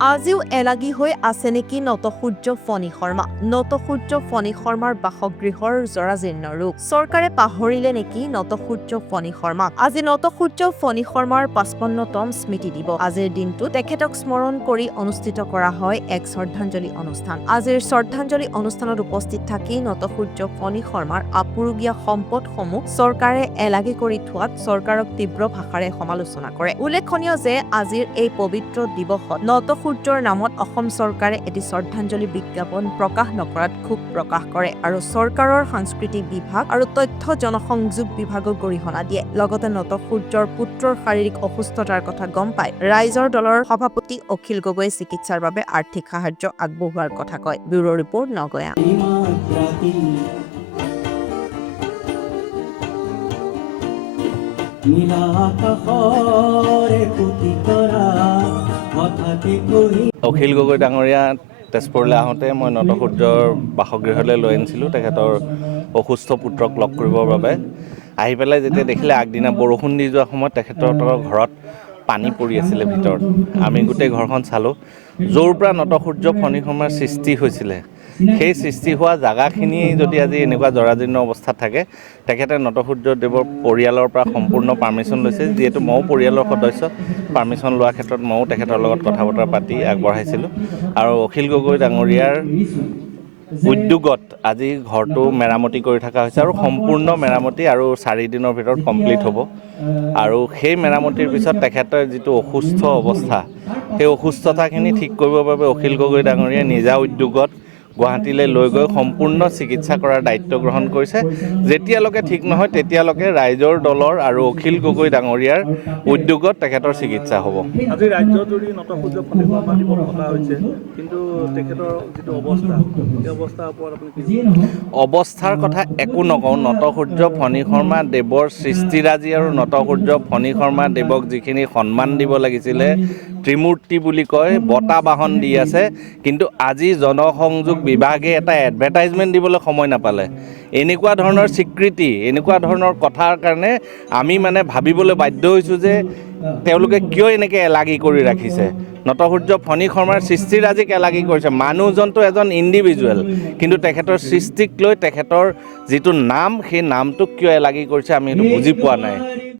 আজিও এলাগী হৈ আছে নেকি নটসূৰ্য ফণী শৰ্মা নটসূৰ্য ফণী শৰ্মাৰ বাসগৃহৰ জৰাজীৰ্ণ ৰূপ চৰকাৰে পাহৰিলে নেকি নটসূৰ্য ফণী শৰ্মাক আজি নটসূৰ্য ফণী শৰ্মাৰ ৫৫তম স্মৃতি দিব আজিৰ দিনটো তেখেতক স্মৰণ কৰি অনুষ্ঠিত কৰা হয় এক শ্ৰদ্ধাঞ্জলি অনুষ্ঠান আজিৰ শ্ৰদ্ধাঞ্জলি অনুষ্ঠানত উপস্থিত থাকি নটসূৰ্য ফণী শৰ্মাৰ আপুৰুগীয়া সম্পদসমূহ চৰকাৰে এলাগী কৰি থোৱাত চৰকাৰক তীব্ৰ ভাষাৰে সমালোচনা কৰে উল্লেখনীয় যে আজিৰ এই পবিত্ৰ দিৱসত নটসূৰ্যৰ নামত অসম চৰকাৰে এটি শ্ৰদ্ধাঞ্জলি বিজ্ঞাপন প্ৰকাশ নকৰাত ক্ষোভ প্ৰকাশ কৰে আৰু চৰকাৰৰ সাংস্কৃতিক বিভাগ আৰু তথ্য জনসংযোগ বিভাগক গৰিহণা দিয়ে লগতে নটসূৰ্যৰ পুত্ৰৰ শাৰীৰিক অসুস্থতাৰ কথা গম পাই ৰাইজৰ দলৰ সভাপতি অখিল গগৈয়ে চিকিৎসাৰ বাবে আৰ্থিক সাহায্য আগবঢ়োৱাৰ কথা কয় ব্যুৰো ৰিপৰ্ট নগয়া অখিল গগৈ ডাঙৰীয়া তেজপুৰলৈ আহোঁতে মই নটসূৰ্যৰ বাসগৃহলৈ লৈ আনিছিলোঁ তেখেতৰ অসুস্থ পুত্ৰক লগ কৰিবৰ বাবে আহি পেলাই যেতিয়া দেখিলে আগদিনা বৰষুণ দি যোৱাৰ সময়ত তেখেতৰ ঘৰত পানী পৰি আছিলে ভিতৰত আমি গোটেই ঘৰখন চালোঁ য'ৰ পৰা নটসূৰ্য ফণী শৰ্মাৰ সৃষ্টি হৈছিলে সেই সৃষ্টি হোৱা জাগাখিনি যদি আজি এনেকুৱা জৰাজীৰ্ণ অৱস্থাত থাকে তেখেতে নটসূৰ্যদেৱৰ পৰিয়ালৰ পৰা সম্পূৰ্ণ পাৰ্মিশ্যন লৈছে যিহেতু ময়ো পৰিয়ালৰ সদস্য পাৰ্মিশ্যন লোৱাৰ ক্ষেত্ৰত ময়ো তেখেতৰ লগত কথা বতৰা পাতি আগবঢ়াইছিলোঁ আৰু অখিল গগৈ ডাঙৰীয়াৰ উদ্যোগত আজি ঘৰটো মেৰামতি কৰি থকা হৈছে আৰু সম্পূৰ্ণ মেৰামতি আৰু 4 দিনৰ ভিতৰত কমপ্লিট হ'ব আৰু সেই মেৰামতিৰ পিছত তেখেতৰ যিটো অসুস্থ অৱস্থা সেই অসুস্থতাখিনি ঠিক কৰিবৰ বাবে অখিল গগৈ ডাঙৰীয়াই নিজা উদ্যোগত গুৱাহাটীলৈ লৈ গৈ সম্পূৰ্ণ চিকিৎসা কৰাৰ দায়িত্ব গ্ৰহণ কৰিছে যেতিয়ালৈকে ঠিক নহয় তেতিয়ালৈকে ৰাইজৰ দলৰ আৰু অখিল গগৈ ডাঙৰীয়াৰ উদ্যোগত তেখেতৰ চিকিৎসা হ'ব আজি ৰাজ্যজুৰি নটসূৰ্য ফণী শৰ্মা দিৱস পতা হৈছে কিন্তু তেখেতৰ যিটো অৱস্থা সেই অৱস্থাৰ ওপৰত আপুনি কি অৱস্থাৰ কথা একো নকওঁ নটসূৰ্য ফণী শৰ্মা দেৱৰ সৃষ্টিৰাজি আৰু নটসূৰ্য ফণী শৰ্মা দেৱক যিখিনি সন্মান দিব লাগিছিলে ত্ৰিমূৰ্তি বুলি কয় বঁটা বাহন দি আছে কিন্তু আজি জনসংযোগ বিভাগে এটা এডভাৰটাইজমেণ্ট দিবলৈ সময় নাপালে এনেকুৱা ধৰণৰ স্বীকৃতি এনেকুৱা ধৰণৰ কথাৰ কাৰণে আমি মানে ভাবিবলৈ বাধ্য হৈছোঁ যে তেওঁলোকে কিয় এনেকৈ এলাগী কৰি ৰাখিছে নটসূৰ্য ফণী শৰ্মাৰ সৃষ্টিৰাজিক এলাগী কৰিছে মানুহজনটো এজন ইণ্ডিভিজুৱেল কিন্তু তেখেতৰ সৃষ্টিক লৈ তেখেতৰ যিটো নাম সেই নামটোক কিয় এলাগী কৰিছে আমি সেইটো বুজি পোৱা নাই